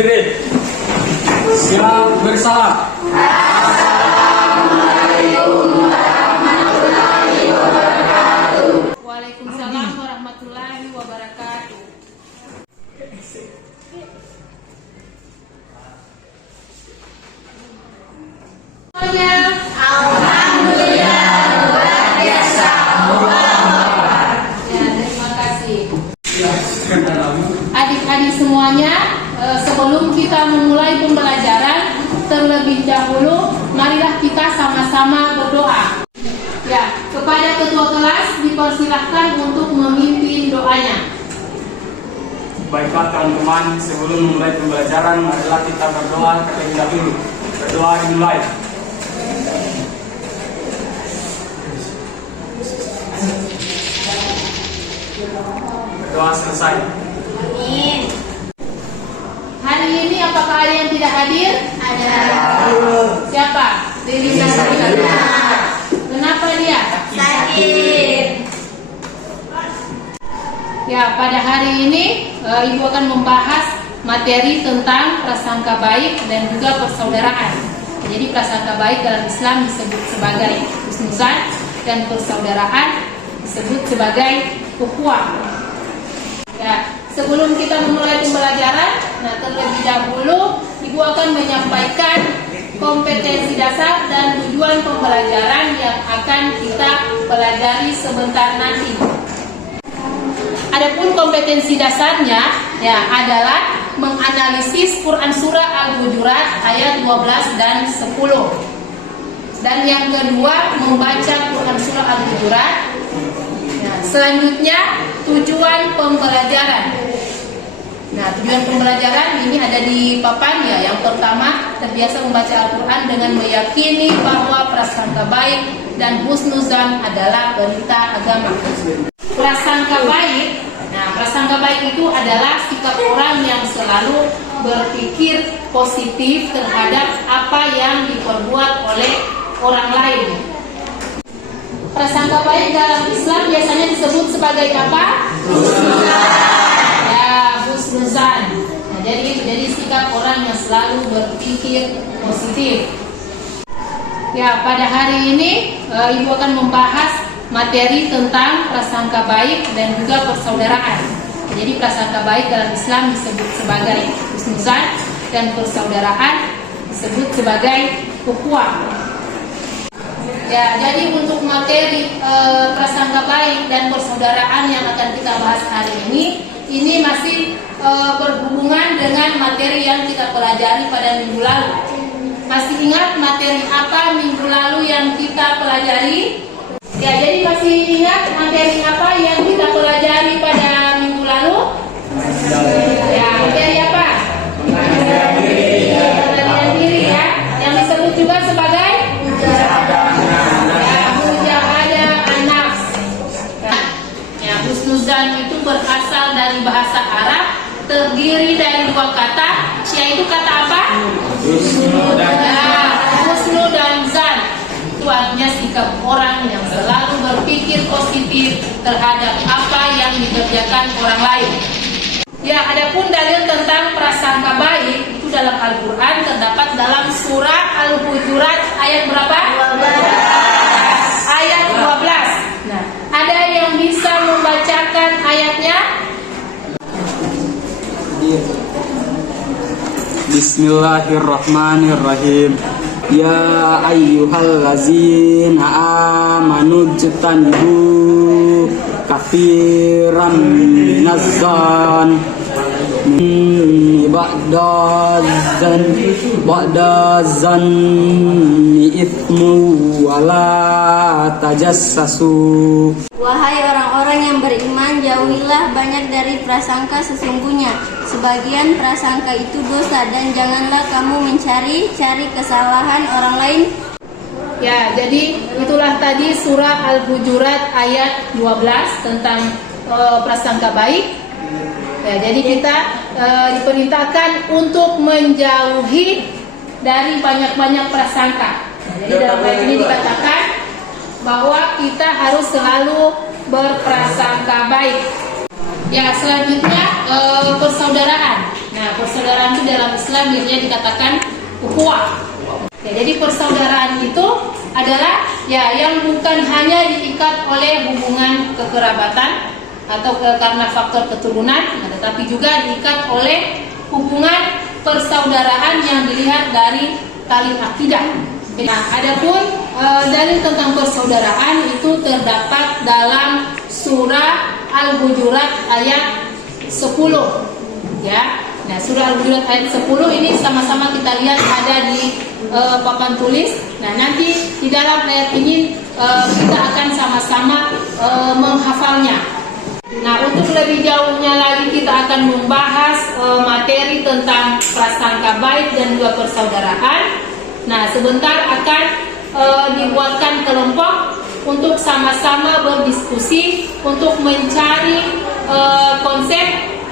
Berdiri. Siap bersalam. Waalaikumsalam warahmatullahi wabarakatuh. Alhamdulillah luar biasa. Ya, terima kasih. Adik-adik semuanya, sebelum kita memulai pembelajaran, terlebih dahulu marilah kita sama-sama berdoa. Ya, kepada ketua kelas dipersilahkan untuk memimpin doanya. Baiklah teman-teman, sebelum memulai pembelajaran, marilah kita berdoa terlebih dahulu. Berdoa dimulai. Berdoa selesai. Amin. Hari ini apakah ada yang tidak hadir? Ada. Siapa? Lilina Sarina. Kenapa dia? Sakit. Ya, pada hari ini Ibu akan membahas materi tentang prasangka baik dan juga persaudaraan. Jadi prasangka baik dalam Islam disebut sebagai husnuzan dan persaudaraan disebut sebagai ukhuwah. Ya, sebelum kita memulai pembelajaran, terlebih dahulu Ibu akan menyampaikan kompetensi dasar dan tujuan pembelajaran yang akan kita pelajari sebentar nanti. Adapun kompetensi dasarnya adalah menganalisis Quran surah Al-Hujurat ayat 12 dan 10. Dan yang kedua membaca Quran surah Al-Hujurat. Selanjutnya tujuan pembelajaran. Tujuan pembelajaran ini ada di papan ya. Yang pertama, terbiasa membaca Al-Quran dengan meyakini bahwa prasangka baik dan husnuzan adalah perintah agama. Prasangka baik itu adalah sikap orang yang selalu berpikir positif terhadap apa yang diperbuat oleh orang lain. Prasangka baik dalam Islam biasanya disebut sebagai apa? Husnuzan. Jadi sikap orang yang selalu berpikir positif. Ya, pada hari ini Ibu akan membahas materi tentang prasangka baik dan juga persaudaraan. Jadi prasangka baik dalam Islam disebut sebagai husnuzan dan persaudaraan disebut sebagai ukhuwah. Ya, jadi untuk materi prasangka baik dan persaudaraan yang akan kita bahas hari ini masih berhubungan dengan materi yang kita pelajari pada minggu lalu. Masih ingat materi apa minggu lalu yang kita pelajari? Ya, jadi masih ingat materi apa yang kita pelajari pada minggu lalu? Ya, materi apa? Pengendalian diri ya, yang disebut juga sebagai mujahadah an-nafs. Ya, husnuzan itu berasal dari bahasa Arab, terdiri dari dua kata, yaitu kata apa? Husnu dan zan. Itu artinya sikap orang yang selalu berpikir positif terhadap apa yang dikerjakan orang lain. Ya, adapun dalil tentang prasangka baik itu dalam Al-Quran terdapat dalam surah Al-Hujurat ayat berapa? 12. Ayat 12. Ada yang bisa membacakan ayatnya? Bismillahirrahmanirrahim. Ya ayyuhallazina amanu jtanibu katsiran minazzan ba'dazanni ithmu wala tajassasu. Wahai orang-orang yang beriman, jauhilah banyak dari prasangka sesungguhnya. Sebagian prasangka itu dosa dan janganlah kamu mencari-cari kesalahan orang lain. Ya, jadi itulah tadi surah Al-Hujurat ayat 12 tentang prasangka baik. Ya, jadi kita diperintahkan untuk menjauhi dari banyak-banyak prasangka. Jadi dalam ayat ini dikatakan bahwa kita harus selalu berprasangka baik. Ya, selanjutnya persaudaraan. Nah, persaudaraan itu dalam Islam biasanya dikatakan ukhuwah. Ya, jadi persaudaraan itu adalah ya yang bukan hanya diikat oleh hubungan kekerabatan atau karena faktor keturunan, tetapi juga diikat oleh hubungan persaudaraan yang dilihat dari tali akidah. Nah, adapun dalil tentang persaudaraan itu terdapat dalam surah Al-Hujurat ayat 10. Ya. Nah, surah Al-Hujurat ayat 10 ini sama-sama kita lihat ada di papan tulis. Nah, nanti di dalam ayat ini kita akan sama-sama menghafalnya. Nah, untuk lebih jauhnya lagi kita akan membahas materi tentang prasangka baik dan juga persaudaraan. Nah, sebentar akan dibuatkan kelompok untuk sama-sama berdiskusi untuk mencari konsep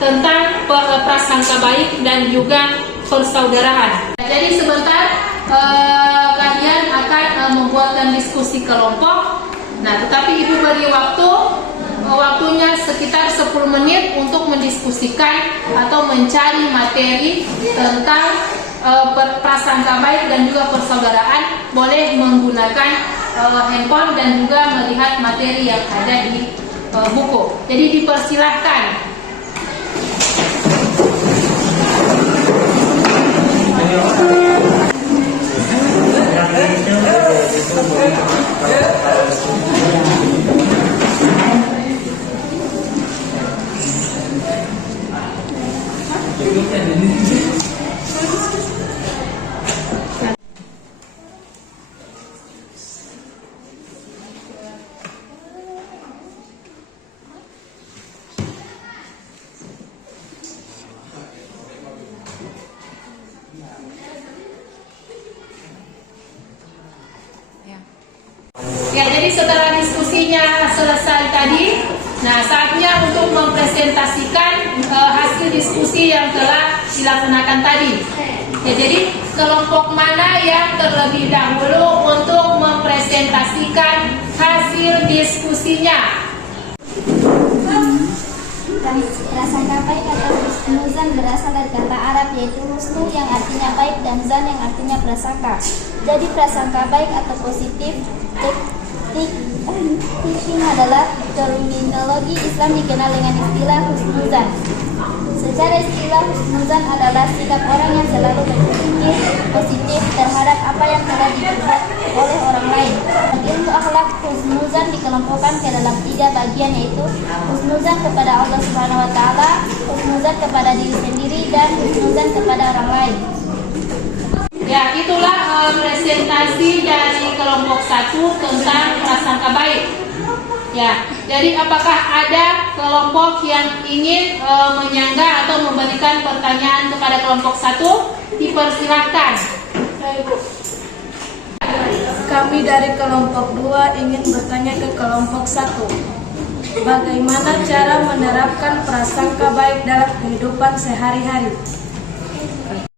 tentang prasangka baik dan juga persaudaraan. Jadi sebentar kalian akan membuatkan diskusi kelompok. Nah, tetapi Ibu beri waktunya sekitar 10 menit untuk mendiskusikan atau mencari materi tentang prasangka baik dan juga persaudaraan. Boleh menggunakan handphone dan juga melihat materi yang ada di buku. Jadi dipersilahkan. Ya, jadi setelah diskusinya selesai tadi, nah saatnya untuk mempresentasikan hasil diskusi yang telah dilaksanakan tadi. Ya, jadi kelompok mana yang terlebih dahulu untuk mempresentasikan hasil diskusinya? Prasangka baik atau husnuzan berasal dari kata Arab yaitu husnu yang artinya baik dan zan yang artinya prasangka. Jadi prasangka baik atau positif thinking adalah terminologi Islam dikenal dengan istilah husnuzan. Secara istilah, husnuzan adalah sikap orang yang selalu berpikir positif terhadap apa yang telah dibuat oleh orang lain. Ilmu akhlak husnuzan dikelompokkan ke dalam 3 bagian, yaitu husnuzan kepada Allah Subhanahu wa taala, husnuzan kepada diri sendiri, dan husnuzan kepada orang lain. Ya, itulah presentasi dari kelompok 1 tentang prasangka baik. Ya, jadi apakah ada kelompok yang ingin menyanggah atau memberikan pertanyaan kepada kelompok 1? Dipersilahkan. Kami dari kelompok 2 ingin bertanya ke kelompok 1. Bagaimana cara menerapkan prasangka baik dalam kehidupan sehari-hari?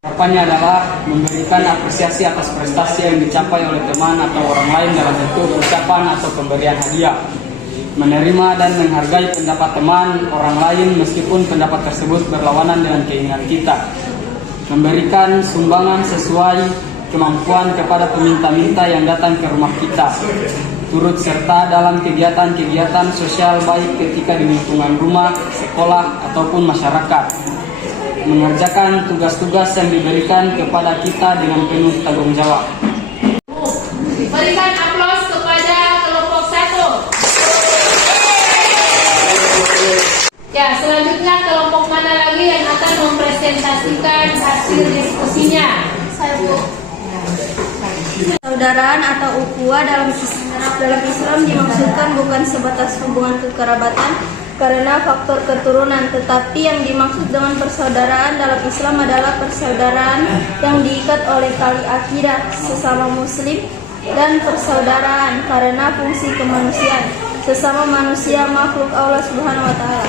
Harapannya adalah memberikan apresiasi atas prestasi yang dicapai oleh teman atau orang lain dalam bentuk ucapan atau pemberian hadiah. Menerima dan menghargai pendapat teman orang lain meskipun pendapat tersebut berlawanan dengan keinginan kita. Memberikan sumbangan sesuai kemampuan kepada peminta-minta yang datang ke rumah kita. Turut serta dalam kegiatan-kegiatan sosial baik ketika di lingkungan rumah, sekolah, ataupun masyarakat. Mengerjakan tugas-tugas yang diberikan kepada kita dengan penuh tanggung jawab. Berikan aplaus kepada kelompok 1. Ya, selanjutnya kelompok mana lagi yang akan mempresentasikan hasil diskusinya? Saya, Bu. Persaudaraan atau ukhuwah dalam Islam dimaksudkan bukan sebatas hubungan kekerabatan karena faktor keturunan, tetapi yang dimaksud dengan persaudaraan dalam Islam adalah persaudaraan yang diikat oleh tali akidah sesama muslim, dan persaudaraan karena fungsi kemanusiaan sesama manusia makhluk Allah Subhanahu wa taala.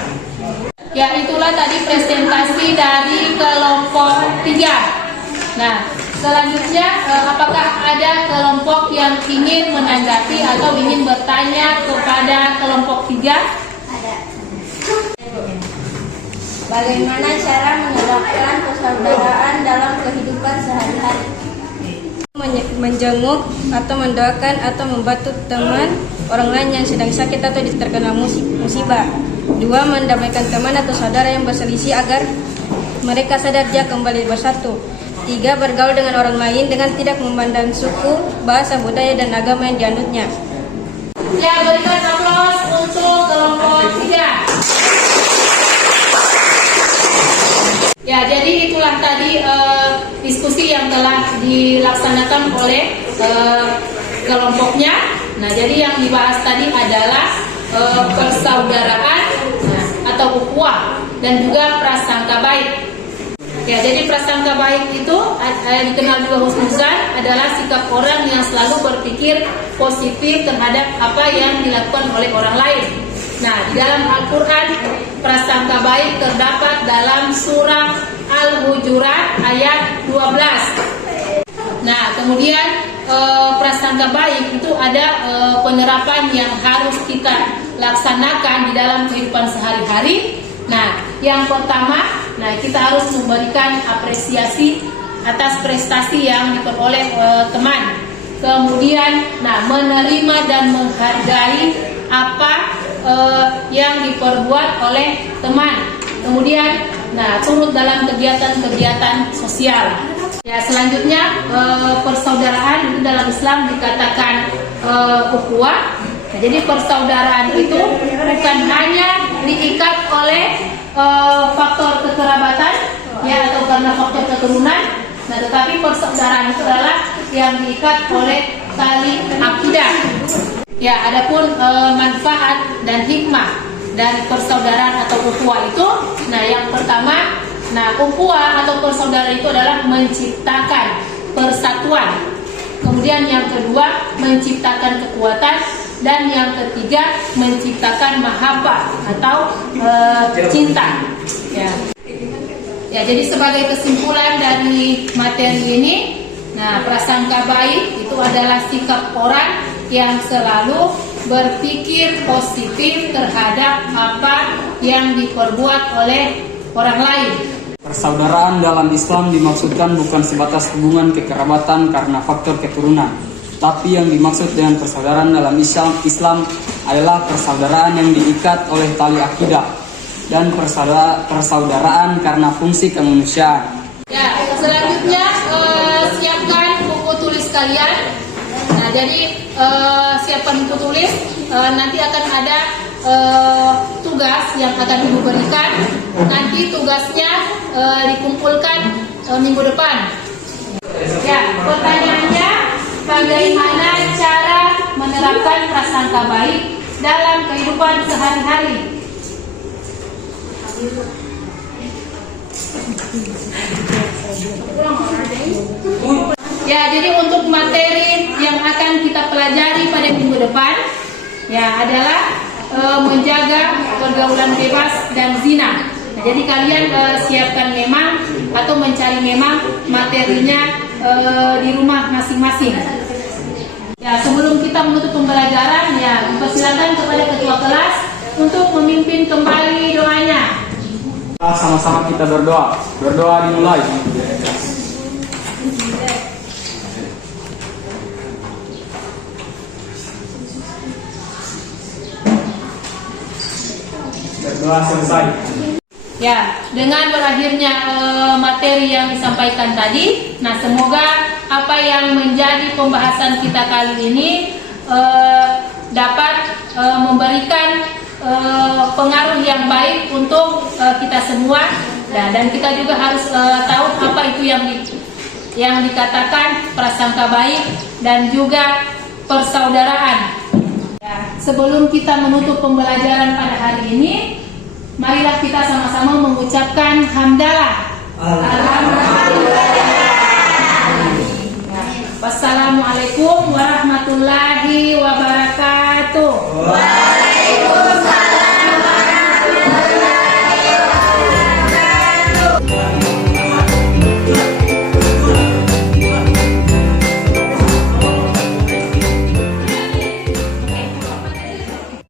Ya, itulah tadi presentasi dari kelompok 3. Nah, selanjutnya apakah ada kelompok yang ingin menanggapi atau ingin bertanya kepada kelompok 3? Ada. Bagaimana cara menerapkan persaudaraan dalam kehidupan sehari-hari? Menjenguk atau mendoakan atau membantu teman orang lain yang sedang sakit atau terkena musibah. 2. Mendamaikan teman atau saudara yang berselisih agar mereka sadar dia kembali bersatu. 3. Bergaul dengan orang lain dengan tidak memandang suku, bahasa, budaya, dan agama yang dianutnya. Ya, berikan aplaus untuk kelompok 3. Ya, jadi itulah tadi diskusi yang telah dilaksanakan oleh kelompoknya. Nah, jadi yang dibahas tadi adalah persaudaraan atau ukhuwah dan juga prasangka baik. Ya, jadi prasangka baik itu dikenal juga husnuzan adalah sikap orang yang selalu berpikir positif terhadap apa yang dilakukan oleh orang lain. Nah, di dalam Al-Quran prasangka baik terdapat dalam surah Al-Hujurat ayat 12. Nah, kemudian prasangka baik itu ada penerapan yang harus kita laksanakan di dalam kehidupan sehari-hari. Nah, yang pertama, kita harus memberikan apresiasi atas prestasi yang diperoleh teman. Kemudian, menerima dan menghargai apa yang diperbuat oleh teman. Kemudian, turut dalam kegiatan-kegiatan sosial. Ya, selanjutnya persaudaraan itu dalam Islam dikatakan ukhuwah. Nah, jadi persaudaraan itu bukan hanya diikat oleh faktor kekerabatan, ya, atau karena faktor keturunan. Nah, tetapi persaudaraan itu adalah yang diikat oleh tali akidah. Ya, adapun manfaat dan hikmah dari persaudaraan atau ukhuwah itu, yang pertama, ukhuwah atau persaudaraan itu adalah menciptakan persatuan. Kemudian yang kedua, menciptakan kekuatan, dan yang ketiga, menciptakan mahabbah atau cinta. Ya, jadi sebagai kesimpulan dari materi ini, prasangka baik itu adalah sikap orang yang selalu berpikir positif terhadap apa yang diperbuat oleh orang lain. Persaudaraan dalam Islam dimaksudkan bukan sebatas hubungan kekerabatan karena faktor keturunan, tapi yang dimaksud dengan persaudaraan dalam Islam adalah persaudaraan yang diikat oleh tali akidah dan persaudaraan karena fungsi kemanusiaan. Ya, selanjutnya siapkan buku tulis kalian. Jadi siapkan buku tulis. Nanti akan ada tugas yang akan Ibu berikan. Nanti tugasnya dikumpulkan minggu depan. Ya, pertanyaannya, bagaimana cara menerapkan prasangka baik dalam kehidupan sehari-hari? Ya, jadi untuk materi yang akan kita pelajari pada minggu depan, ya, adalah menjaga pergaulan bebas dan zina. Nah, jadi kalian siapkan memang atau mencari memang materinya di rumah masing-masing. Ya, sebelum kita menutup pembelajaran, ya, dipersilakan kepada ketua kelas untuk memimpin kembali doanya. Sama-sama kita berdoa. Berdoa dimulai. Berdoa selesai. Ya, dengan berakhirnya materi yang disampaikan tadi, semoga apa yang menjadi pembahasan kita kali ini dapat memberikan pengaruh yang baik untuk kita semua. Dan kita juga harus tahu apa itu yang dikatakan prasangka baik dan juga persaudaraan. Ya, sebelum kita menutup pembelajaran pada hari ini, marilah kita sama-sama mengucapkan hamdalah. Alhamdulillah. Wassalamualaikum warahmatullahi wabarakatuh.